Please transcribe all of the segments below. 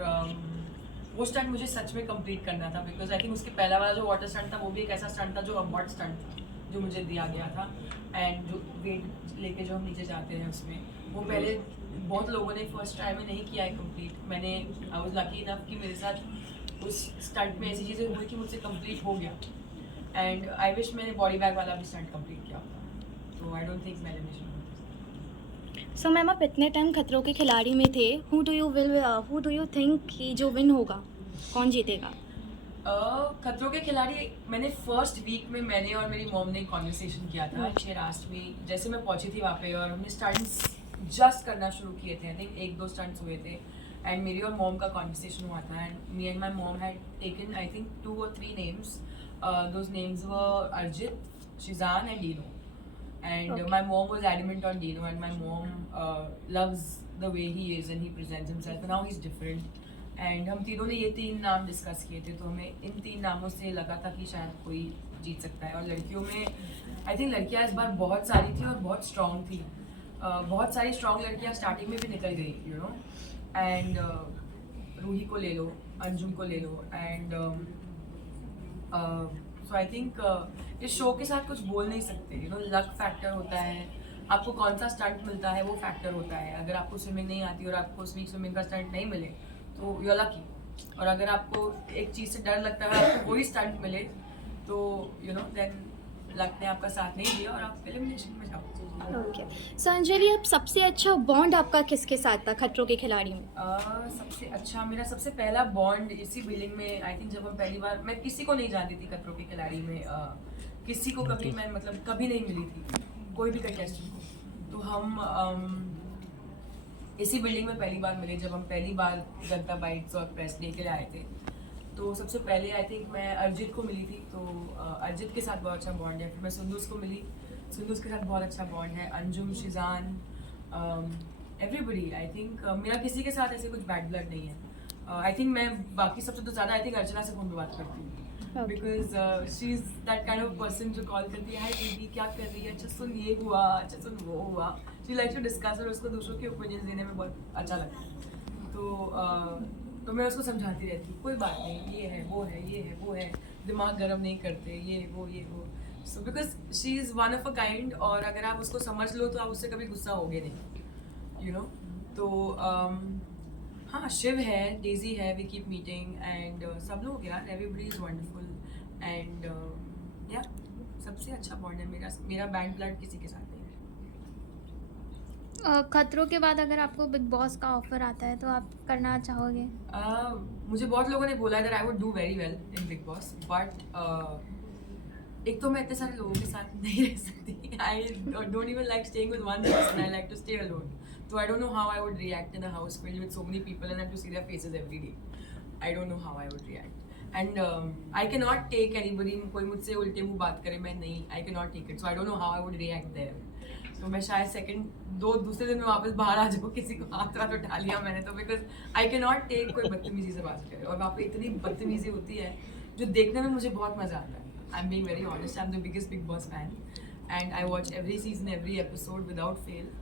और वो स्टंट मुझे सच में कंप्लीट करना था, बिकॉज आई थिंक उसके पहला वाला जो वाटर स्टंट था वो भी एक ऐसा स्टंट था जो अबॉर्ड स्टंट था जो मुझे दिया गया था। एंड जो वेट लेके जो हम नीचे जाते हैं उसमें, वो पहले बहुत लोगों ने फर्स्ट ट्राई में नहीं किया है कंप्लीट। मैंने आई वाज लकी इनफ कि मेरे साथ उस स्टंट में ऐसी चीज़ें हुई कि मुझसे कंप्लीट हो गया। एंड आई विश मैंने बॉडी बैग वाला भी स्टंट कंप्लीट किया होता, तो आई डोंट थिंक मैं एलिमिनेशन। सो मैम आप इतने टाइम खतरों के खिलाड़ी में थे, हु डू यू थिंक कि जो विन होगा, कौन जीतेगा? खतरों के खिलाड़ी मैंने फर्स्ट वीक में मैंने और मेरी मॉम ने कॉन्वर्सेशन किया था। शी आस्क्ड मी, जैसे मैं पहुंची थी वहाँ पे और हमने स्टंट्स जस्ट करना शुरू किए थे, आई थिंक 1-2 स्टंट्स हुए थे। एंड मेरी और मॉम का कॉन्वर्सेशन हुआ था, and me and my mom had taken I think 2 or 3 names. Those names were Arjit, Shizan and Dino. And Okay. my mom was adamant on Dino, and my mom loves the way he is and he presents himself, and now he's different. And हम तीनों ने ये 3 नाम discuss किए थे, तो हमें इन 3 नामों से लगा था कि शायद कोई जीत सकता है। और लड़कियों में आई थिंक लड़कियां इस बार बहुत सारी थी और बहुत स्ट्रॉन्ग थी। बहुत सारी स्ट्रॉन्ग लड़कियां स्टार्टिंग में भी निकल गई, यू नो। एंड रूही को ले लो, अंजुम को ले लो, एंड सो आई थिंक इस शो के साथ कुछ बोल नहीं सकते, यू नो। लक फैक्टर होता है, आपको कौन सा स्टंट मिलता है वो फैक्टर होता है। अगर आपको स्विमिंग नहीं आती और आपको उस वीक स्विमिंग का स्टंट नहीं मिले तो यू आर लकी। और अगर आपको एक चीज़ से डर लगता है आपको वही स्टंट मिले तो यू नो देन लक ने आपका साथ नहीं दिया और आप एलिमिनेशन में जाओ। ओके। सो अंजलि, अब सबसे अच्छा बॉन्ड आपका किसके साथ था खतरों के खिलाड़ी में? सबसे अच्छा मेरा सबसे पहला बॉन्ड इसी बिल्डिंग में, आई थिंक जब हम पहली बार, मैं किसी को नहीं जानती थी खतरों के खिलाड़ी में। किसी को कभी मैं मतलब कभी नहीं मिली थी, कोई भी कंटेस्टेंट को। तो हम इसी बिल्डिंग में पहली बार मिले जब हम पहली बार जनता बाइट्स और प्रेस डे के लिए आए थे। तो सबसे पहले आई थिंक मैं अरिजीत को मिली थी, तो अरिजीत के साथ बहुत अच्छा बॉन्ड है। फिर मैं सुंदूस को मिली, सुंदूस के साथ बहुत अच्छा बॉन्ड है। Anjum, Shizan, everybody, I think मेरा किसी के साथ ऐसे कुछ बैड ब्लड नहीं है। आई थिंक मैं बाकी सबसे तो ज़्यादा आई थिंक अर्चना से फ़ोन पे बात करती हूँ, because she is that kind of person जो कॉल करती है, हाय दीदी क्या कर रही है, अच्छा सुन ये हुआ, अच्छा सुन वो हुआ। शी लाइक टू डिस्कस, और उसको दूसरों के ओपिनियंस देने में बहुत अच्छा लगता है। तो मैं उसको समझाती रहती हूँ, कोई बात नहीं, ये है वो है, ये है वो है, दिमाग गर्म नहीं करते, ये वो। So because she is one of a kind, और अगर आप उसको समझ लो तो आप उससे कभी गुस्सा होगे नहीं, यू नो। तो हाँ, शिव है, डेजी है, वी कीप मीटिंग, एंड सब लोग यार, एवरीबडी इज़ वंडरफुल, एंड या सबसे अच्छा बॉन्ड है मेरा बैंड ब्लड किसी के साथ नहीं है। खतरों के बाद अगर आपको बिग बॉस का ऑफर आता है तो आप करना चाहोगे? मुझे बहुत लोगों ने बोला that I would do very well in big boss, but एक तो मैं इतने सारे लोगों के साथ नहीं रह सकती। I don't even like staying with one person, I like to stay alone. So I don't know how I would react in a house filled with so many people and have to see their faces every day. I don't know how I would react. And I cannot take anybody, कोई मुझसे उल्टे मुंह बात करे, मैं नहीं, I cannot take it. So I don't know how I would react there. So मैं शायद दूसरे दिन में वापस बाहर आ जाऊँ, किसी को हाथ उठा लिया मैंने तो, because I cannot take कोई बदतमीजी से बात करे, और वहाँ पे इतनी बदतमीजी होती है जो देखने में मुझे बहुत मजा आता है। I'm being very honest, I'm the biggest Big Boss fan and I watch every season, every episode without fail.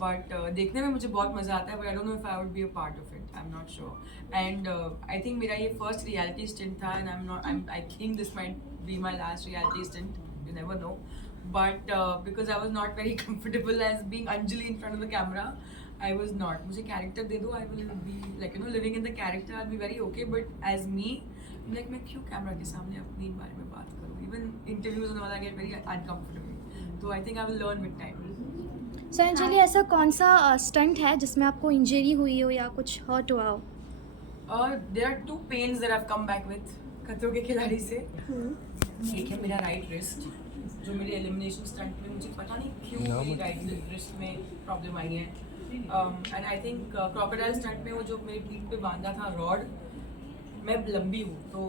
But देखने में मुझे बहुत मज़ा आता है, but I don't know if I would be a part of it, I am not sure. And I think मेरा ये first reality stint था, and I think this might be my last reality stint, you never know. But because I was not very comfortable as being Anjali in front of the camera, I was not. मुझे character दे दो, I will be like you know living in the character, I be very okay, but as me like मैं क्यों camera के सामने अपनी बारे में बात करूँ, इवन इंटरव्यूज होने वाला गेट वेरी अनकम्फर्टेबल। तो I think I will learn with time. So Anjali, ऐसा कौन सा स्टंट है जिसमें आपको इंजरी हुई हो या कुछ हर्ट हुआ हो? There are 2 pains that I've come back with खतरों के खिलाड़ी से। एक है मेरा राइट रिस्ट, जो मेरे एलिमिनेशन स्टंट में मुझे पता नहीं क्यों मेरी राइट रिस्ट में प्रॉब्लम आई है। And I think crocodile stunt में वो जो मेरी पीठ पे बांधा था रॉड, मैं लंबी हूँ तो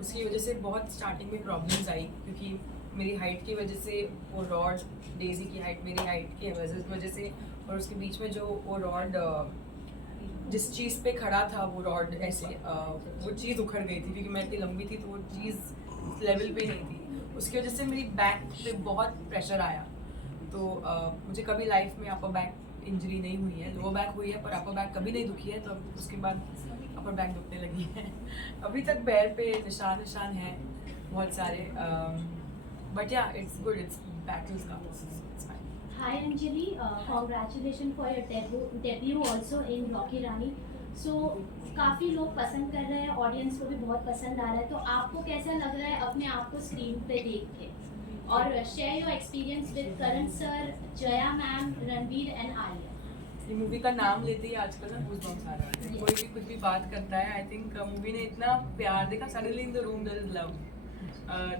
उसकी वजह से बहुत स्टार्टिंग में प्रॉब्लम्स आई, क्योंकि मेरी हाइट की वजह से वो रॉड, डेजी की हाइट मेरी हाइट की वजह से, और उसके बीच में जो वो रॉड जिस चीज़ पे खड़ा था वो रॉड ऐसे वो चीज़ उखड़ गई थी, क्योंकि मैं इतनी लंबी थी तो वो चीज़ लेवल पे नहीं थी। उसकी वजह से मेरी बैक पे बहुत प्रेशर आया। तो मुझे कभी लाइफ में अपर बैक इंजरी नहीं हुई है, लोअर बैक हुई है पर अपर बैक कभी नहीं दुखी है, तो अब उसके बाद अपर बैक दुखने लगी है। अभी तक पैर पे निशान है बहुत सारे, बट या इट्स गुड, इट्स बैटल्स का, it's fine. Hi Anjali, congratulations for your debut also in Rocky Rani. So काफ़ी लोग पसंद कर रहे हैं, ऑडियंस को भी बहुत पसंद आ रहा है, तो आपको कैसा लग रहा है अपने आप को स्क्रीन पे देख के? और share your experience with Karan sir, Jaya ma'am, Ranveer and Alia. ये मूवी का नाम लेते ही आजकल ना गूज़बम्प्स आ रहा है, कोई भी कुछ भी बात करता है। आई थिंक मूवी ने इतना प्यार देखा, suddenly in the room there is love.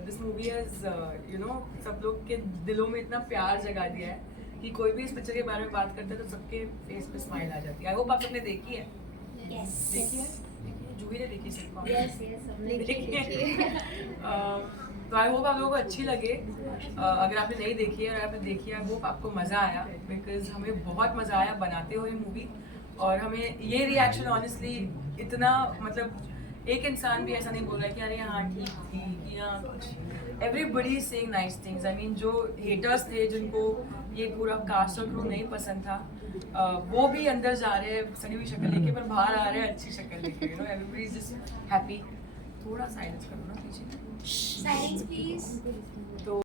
This movie has you know सब लोग के दिलों में इतना प्यार जगा दिया है कि कोई भी इस पिक्चर के बारे में बात करता है तो सबके फेस पे स्माइल आ जाती है। आई होप आप सबने देखी है। Yes. देखी है? जूही ने देखी सिर्फ Yes, yes, हमने देखी है। देखी। तो आई होप आप लोगों को अच्छी लगे। अगर आपने नहीं देखी है और आपने देखी है, आई होप आपको मज़ा आया, बिकॉज हमें बहुत मज़ा आया बनाते हुए मूवी। और हमें ये रिएक्शन ऑनेस्टली इतना, मतलब एक इंसान भी ऐसा नहीं बोल रहा है कि अरे हाँ ठीक थी या कुछ। Everybody is saying nice things. I mean जो हेटर्स थे, जिनको ये पूरा कास्ट और क्रू नहीं पसंद था, वो भी अंदर जा रहे हैं सड़ी हुई शक्ल लेके, पर बाहर आ रहे हैं अच्छी शक्ल लेके। You know everybody is just happy. थोड़ा साइलेंस करो ना पीछे। Silence please. तो